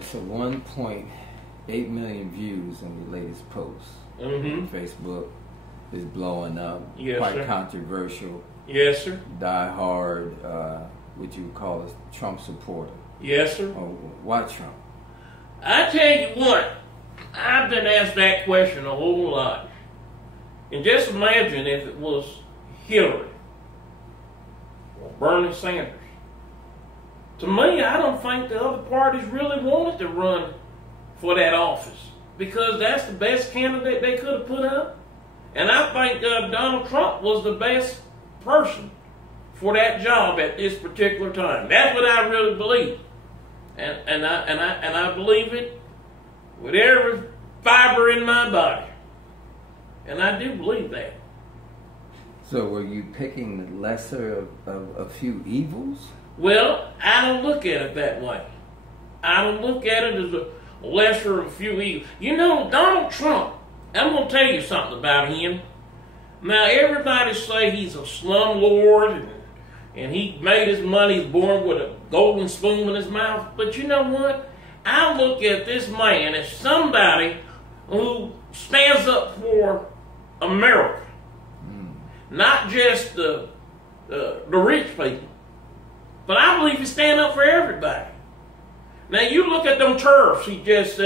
right, so 1.8 million views on your latest post. Facebook is blowing up. Yes, quite sir. Controversial. Yes, sir. Die hard, what you would call a Trump supporter. Yes, sir. Oh, why Trump? I tell you what, I've been asked that question a whole lot. And just imagine if it was Hillary or Bernie Sanders. To me, I don't think the other parties really wanted to run for that office because that's the best candidate they could have put up. And I think Donald Trump was the best person for that job at this particular time. That's what I really believe. And I believe it with every fiber in my body. And I do believe that. So were you picking the lesser of a few evils? Well, I don't look at it that way. I don't look at it as a lesser of a few evils. You know, Donald Trump, I'm going to tell you something about him. Now, everybody say he's a slumlord and he made his money, born with a golden spoon in his mouth. But you know what? I look at this man as somebody who stands up for America. Not just the rich people. But I believe he stand up for everybody. Now you look at them tariffs he just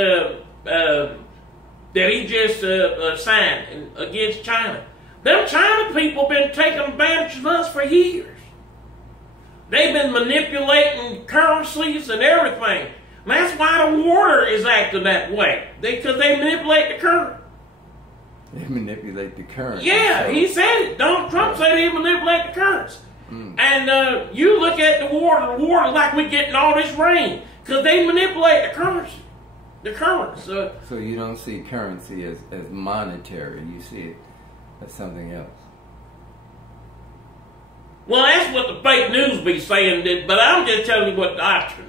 signed against China. Them China people been taking advantage of us for years. They've been manipulating currencies and everything. And that's why the water is acting that way. Because they manipulate the currency. They manipulate the currency. Yeah, he said it. Donald Trump said he manipulate the currency. And you look at the water like we getting all this rain because they manipulate the currency. The currency. So you don't see currency as monetary. You see it as something else. Well, that's what the fake news be saying, but I'm just telling you what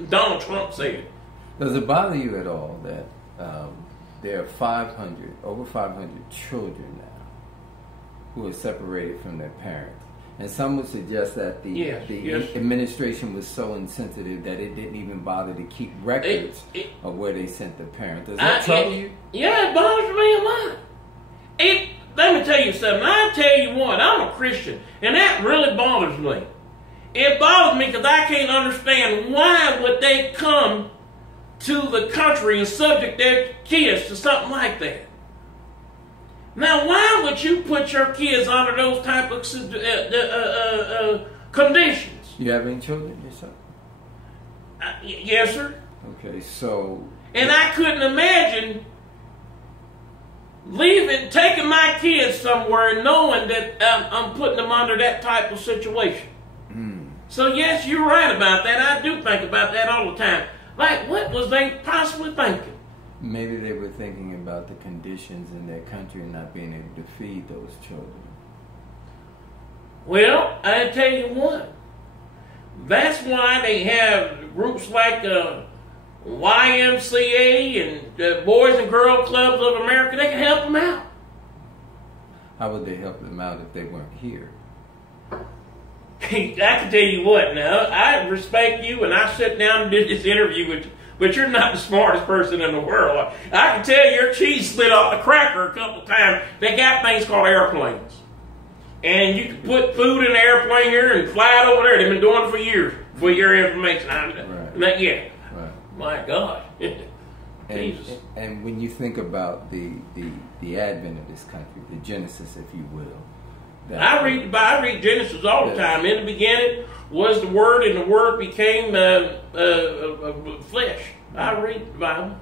Donald Trump said. Does it bother you at all that there are over 500 children now who are separated from their parents? And some would suggest that the administration was so insensitive that it didn't even bother to keep records of where they sent the parents. Does that trouble you? Yeah, it bothers me a lot. Let me tell you something. I tell you what, I'm a Christian, and that really bothers me. It bothers me because I can't understand why would they come to the country and subject their kids to something like that. Now, why would you put your kids under those type of conditions? You have any children yourself? Yes, sir. Okay, so... And I couldn't imagine taking my kids somewhere knowing that I'm putting them under that type of situation. So, yes, you're right about that. I do think about that all the time. Like, what was they possibly thinking? Maybe they were thinking about the conditions in their country and not being able to feed those children. Well, I tell you what. That's why they have groups like YMCA and the Boys and Girls Clubs of America. They can help them out. How would they help them out if they weren't here? I can tell you what now. I respect you and I sat down and did this interview with you. But you're not the smartest person in the world. I can tell your cheese slid off the cracker a couple of times. They got things called airplanes. And you can put food in the airplane here and fly it over there. They've been doing it for years, for your information. Right. Yeah. Right. My God. Jesus. And when you think about the advent of this country, the genesis, if you will. I read Genesis all the time. In the beginning was the Word, and the Word became flesh. I read the Bible.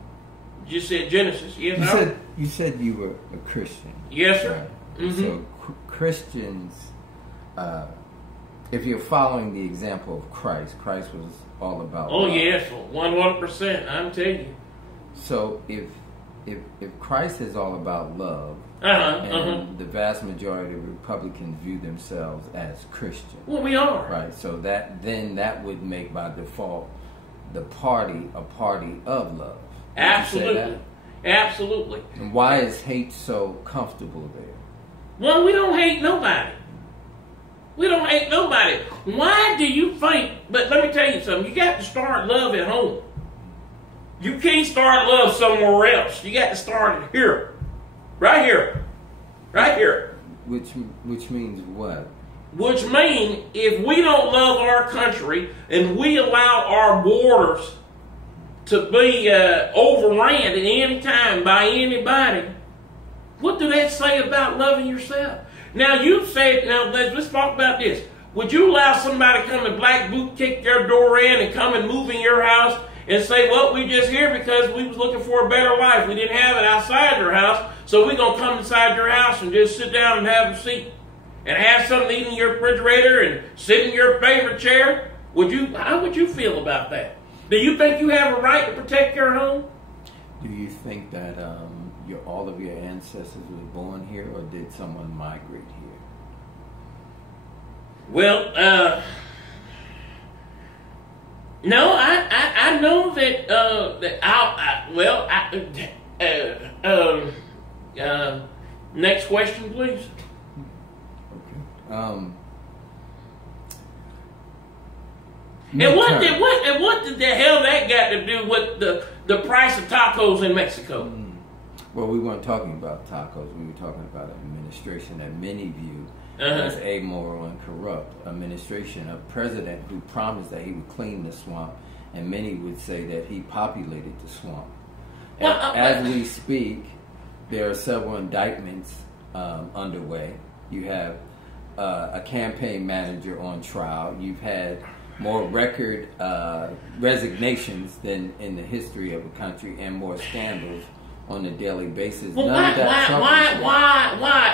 You said Genesis. Yes, you said you were a Christian. Yes, sir. Right. So Christians, if you're following the example of Christ was all about love. Yes, 100%. I'm telling you. So if Christ is all about love, and the vast majority of Republicans view themselves as Christian. Well, we are. Right. So that would make by default the party a party of love. Absolutely. Absolutely. And why is hate so comfortable there? Well, we don't hate nobody. We don't hate nobody. Why do you think? But let me tell you something. You got to start love at home. You can't start love somewhere else. You got to start it here. Right here. Right here. Which means what? Which means if we don't love our country and we allow our borders to be overran at any time by anybody, what do that say about loving yourself? Now you said, now let's talk about this. Would you allow somebody to come and black boot kick your door in and come and move in your house and say, well, we just here because we was looking for a better life. We didn't have it outside your house, so we're going to come inside your house and just sit down and have a seat and have something to eat in your refrigerator and sit in your favorite chair? How would you feel about that? Do you think you have a right to protect your home? Do you think that all of your ancestors were born here, or did someone migrate here? Well, no, I know that next question, please. Okay. And what did the hell that got to do with the price of tacos in Mexico? Well, we weren't talking about tacos. We were talking about an administration that many view as amoral and corrupt. Administration, a president who promised that he would clean the swamp, and many would say that he populated the swamp. As we speak, there are several indictments underway. You have a campaign manager on trial. You've had more record resignations than in the history of the country, and more scandals on a daily basis. Well, why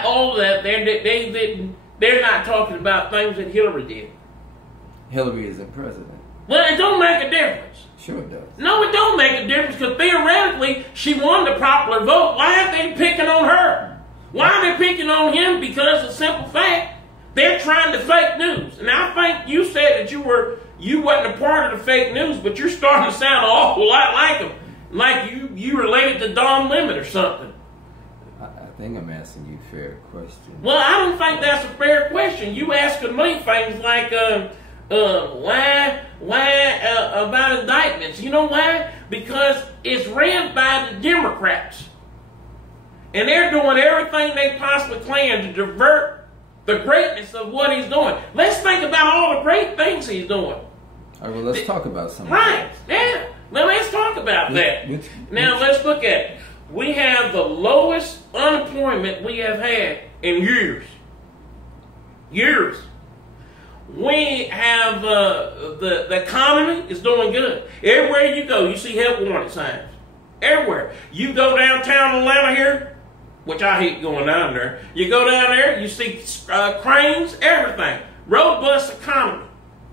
all that? They're not talking about things that Hillary did. Hillary isn't president. Well, it don't make a difference. Sure it does. No, it don't make a difference, because theoretically she won the popular vote. Why are they picking on her? Why are they picking on him? Because of the simple fact they're trying to fake news. And I think you said that you wasn't a part of the fake news, but you're starting to sound an awful lot like them. Like you related to Don Lemon or something. I think I'm asking you a fair question. Well, I don't think that's a fair question. You asking me things like, why about indictments? You know why? Because it's ran by the Democrats. And they're doing everything they possibly can to divert the greatness of what he's doing. Let's think about all the great things he's doing. All right, well, let's talk about some. Right, yeah. Now let's talk about that. Now let's look at it. We have the lowest unemployment we have had in years. Years. We have the economy is doing good. Everywhere you go, you see help wanted signs. Everywhere. You go downtown Atlanta here, which I hate going down there. You go down there, you see cranes, everything. Robust economy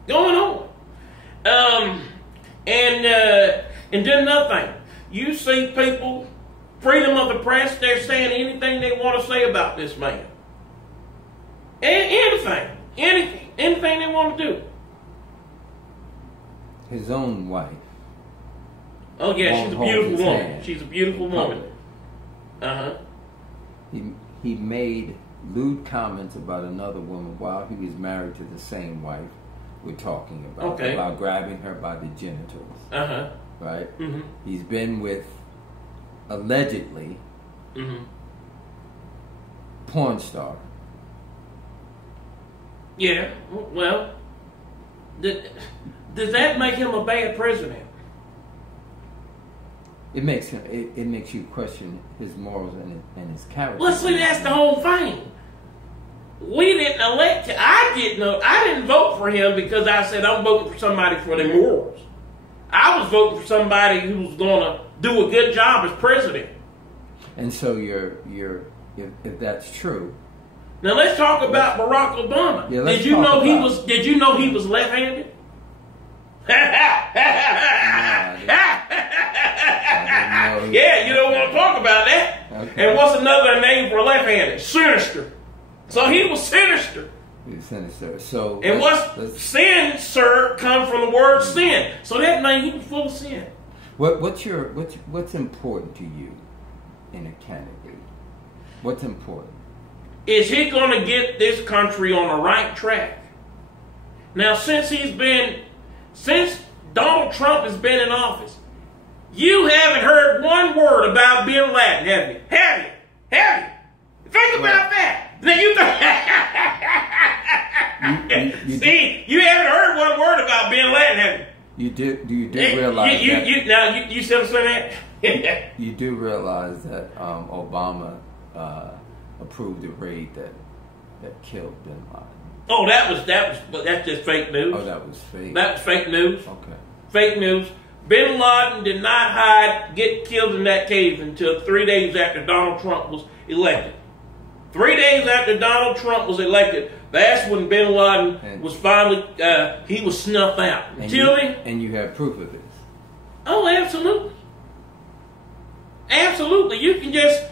going on. And then another thing, you see people, freedom of the press, they're saying anything they want to say about this man. Anything they want to do. His own wife. Oh yeah, she's a beautiful woman. She's a beautiful woman. He made lewd comments about another woman while he was married to the same wife we're talking about. Okay. About grabbing her by the genitals. Right? Mm-hmm. He's been with, allegedly, porn star. Yeah, well, does that make him a bad president? It makes him. It makes you question his morals and his character. Well, see, that's the whole thing. We didn't elect him. I didn't vote for him because I said I'm voting for somebody for their morals. I was voting for somebody who was going to do a good job as president. And so if that's true. Now let's talk about Barack Obama. Yeah, did you know he was left-handed? Yeah, you don't want to talk about that. Okay. And what's another name for left-handed? Sinister. So he was sinister. He was sinister. So and what's sin, sir, comes from the word sin. So that means he was full of sin. What's important to you in a candidate? What's important? Is he going to get this country on the right track? Now, since Donald Trump has been in office, You haven't heard one word about Bin Laden, have you? Have you? Have you? Think about that. Now you see, you haven't heard one word about Bin Laden, have you? You do realize that? You still saying that? You do realize that Obama approved the raid that killed Bin Laden. Oh, but that's just fake news. Oh, that was fake. That was fake news. Okay. Fake news. Bin Laden did not get killed in that cave until 3 days after Donald Trump was elected. 3 days after Donald Trump was elected, that's when Bin Laden was finally, he was snuffed out. And you have proof of this. Oh, absolutely. Absolutely. You can just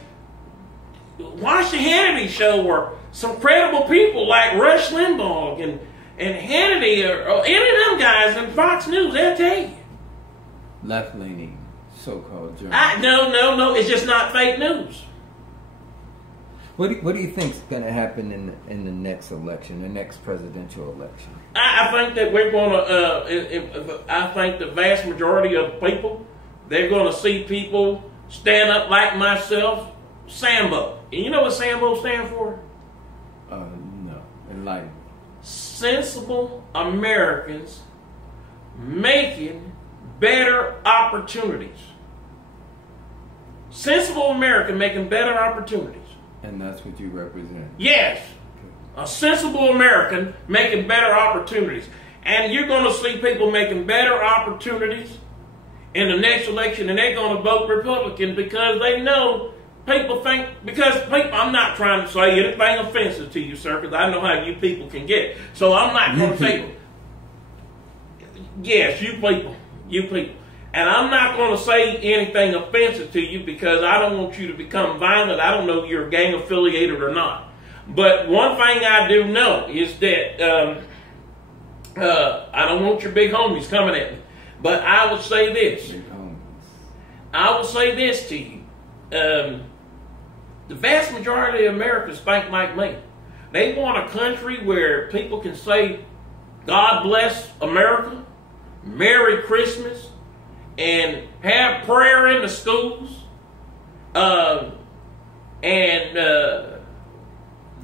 watch the Hannity show where some credible people like Rush Limbaugh and Hannity or any of them guys in Fox News, they'll tell you. Left-leaning so-called journalists. No. It's just not fake news. What do you think's going to happen in the next election, the next presidential election? I think that we're going to. I think the vast majority of people, they're going to see people stand up like myself, Sambo. And you know what Sambo stands for? No. Enlighten. Sensible Americans making better opportunities. Sensible American making better opportunities. And that's what you represent? Yes. Okay. A sensible American making better opportunities. And you're going to see people making better opportunities in the next election, and they're going to vote Republican because they know people think, I'm not trying to say anything offensive to you, sir, because I know how you people can get. So I'm not going to say, yes, you people. And I'm not going to say anything offensive to you because I don't want you to become violent. I don't know if you're gang affiliated or not. But one thing I do know is that I don't want your big homies coming at me. But I would say this. I will say this to you. The vast majority of Americans think like me. They want a country where people can say, God bless America, Merry Christmas, and have prayer in the schools, and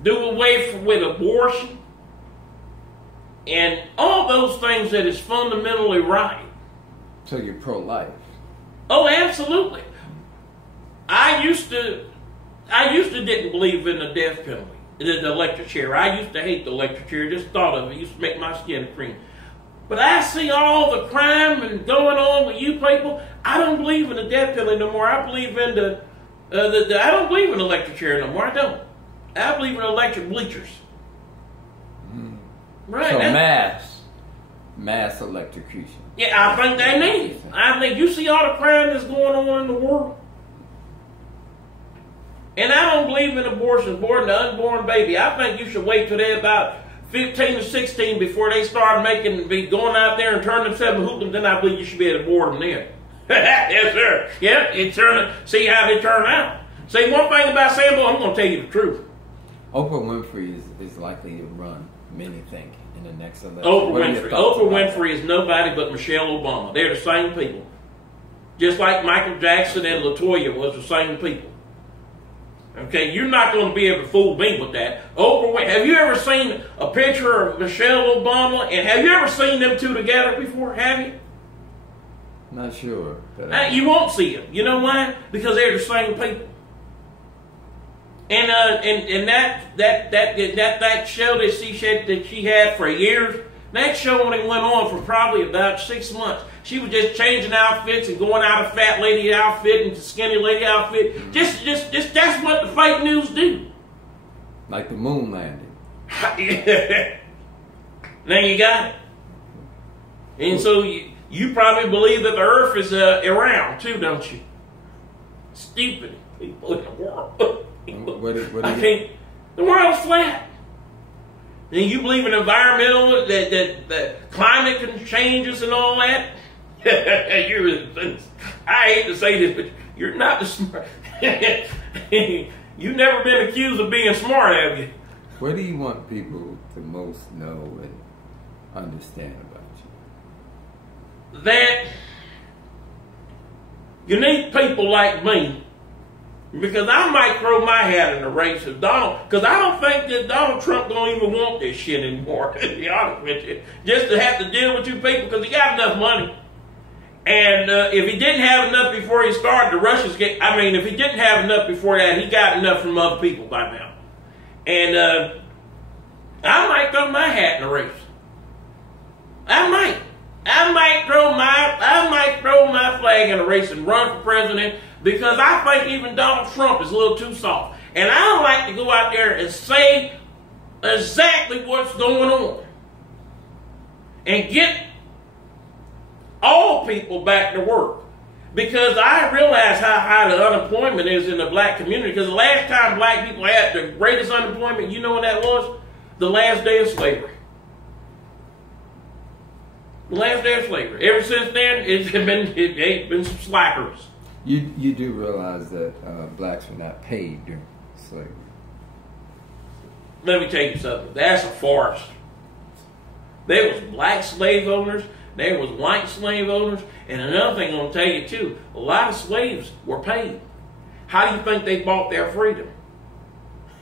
do away with abortion, and all those things that is fundamentally right. So you're pro-life? Oh, absolutely. I used to didn't believe in the death penalty, the electric chair. I used to hate the electric chair. Just thought of it. It used to make my skin cream. But I see all the crime and going on with you people. I don't believe in the death penalty no more. I believe in I don't believe in the electric chair no more. I don't. I believe in electric bleachers. Mm. Right. So mass electrocution. Yeah, I think they need it. I think you see all the crime that's going on in the world. And I don't believe in abortion, aborting the unborn baby. I think you should wait till they're about 15 or 16 before they start going out there and turn themselves and hoop them. Then I believe you should be able to abort them then. Yes, sir. Yeah, see how they turn out. See, one thing about Sambo, I'm going to tell you the truth. Oprah Winfrey is likely to run, many think, in the next election. Oprah Winfrey is nobody but Michelle Obama. They're the same people. Just like Michael Jackson and LaToya was the same people. Okay, you're not going to be able to fool me with that. Oprah, have you ever seen a picture of Michelle Obama? And have you ever seen them two together before? Have you? Not sure. You won't see them. You know why? Because they're the same people. And that show that she had for years, that show only went on for probably about 6 months. She was just changing outfits and going out of fat lady outfit into skinny lady outfit. Just that's what the fake news do. Like the moon landing. Now you got it. And so you probably believe that the earth is around too, don't you? Stupid people in the world. The world's flat. And you believe in environmental, that climate changes and all that? I hate to say this, but you're not the smart. You've never been accused of being smart, have you? What do you want people to most know and understand about you? That You need people like me, because I might throw my hat in the race of Donald, because I don't think that Donald Trump don't even want this shit anymore, to be honest with you. Just to have to deal with you people, because he got enough money. And if he didn't have enough before he started, the Russians if he didn't have enough before that, he got enough from other people by now. And I might throw my hat in the race. I might throw my flag in the race and run for president, because I think even Donald Trump is a little too soft. And I don't like to go out there and say exactly what's going on and get all people back to work. Because I realize how high the unemployment is in the black community. Because the last time black people had the greatest unemployment, you know what that was? The last day of slavery. The last day of slavery. Ever since then, it's been some slackers. You do realize that blacks were not paid during slavery. Let me tell you something. That's a farce. There was black slave owners. There was white slave owners. And another thing I'm going to tell you too, a lot of slaves were paid. How do you think they bought their freedom?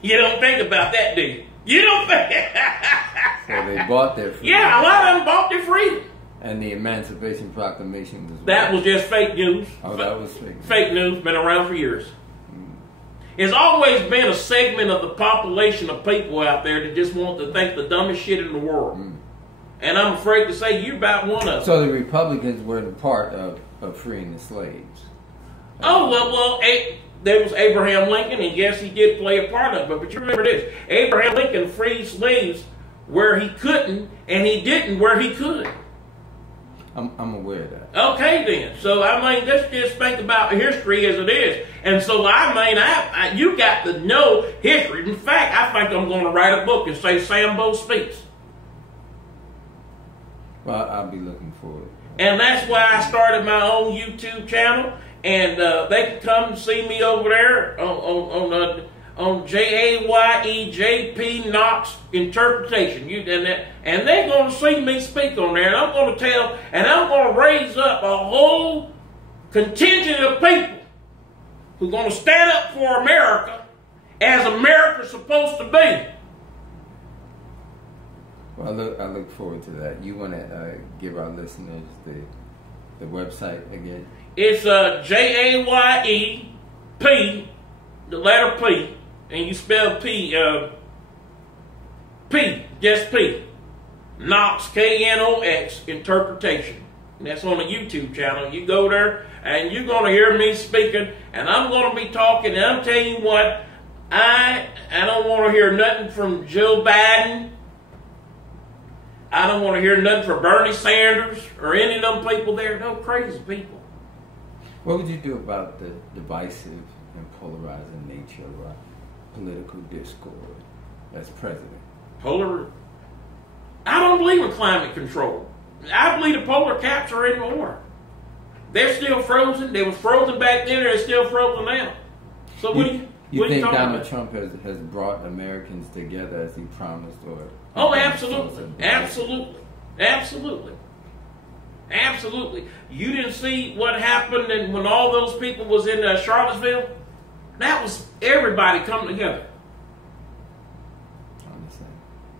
You don't think about that, do you? You don't think. So they bought their freedom. Yeah, a lot of them bought their freedom. And the Emancipation Proclamation was... That was just fake news. Oh, that was fake news. Fake news, been around for years. There's always been a segment of the population of people out there that just want to think the dumbest shit in the world. And I'm afraid to say you're about one of them. So the Republicans were the part of freeing the slaves. Oh, there was Abraham Lincoln, and yes, he did play a part of it. But you remember this, Abraham Lincoln freed slaves where he couldn't, and he didn't where he could. I'm aware of that. Okay, then. So, let's just think about history as it is. And so, you got to know history. In fact, I think I'm going to write a book and say Sambo speaks. Well, I'll be looking forward. And that's why I started my own YouTube channel. And they can come and see me over there on JAYEJP Knox Interpretation. And they're going to see me speak on there. And I'm going to tell, and I'm going to raise up a whole contingent of people who are going to stand up for America as America's supposed to be. Well, I look forward to that. You want to give our listeners the website again? It's JAYEP, the letter P, and you spell P, just P, Knox, KNOX, Interpretation. And that's on the YouTube channel. You go there, and you're going to hear me speaking, and I'm going to be talking, and I'm telling you what, I don't want to hear nothing from Joe Biden. I don't want to hear nothing from Bernie Sanders or any of them people there. No crazy people. What would you do about the divisive and polarizing nature of our political discord as president? I don't believe in climate control. I believe the polar caps are in order. They're still frozen. They were frozen back then. They're still frozen now. So you think Donald Trump has brought Americans together as he promised? Oh, absolutely. You didn't see what happened when all those people was in Charlottesville? That was everybody coming together.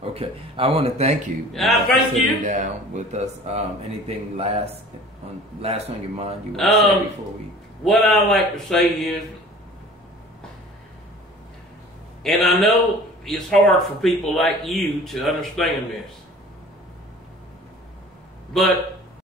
Okay, I want to thank you. Thank you. Sitting down with us. Anything last on your mind you want to say before we? What I like to say is, and I know it's hard for people like you to understand this, but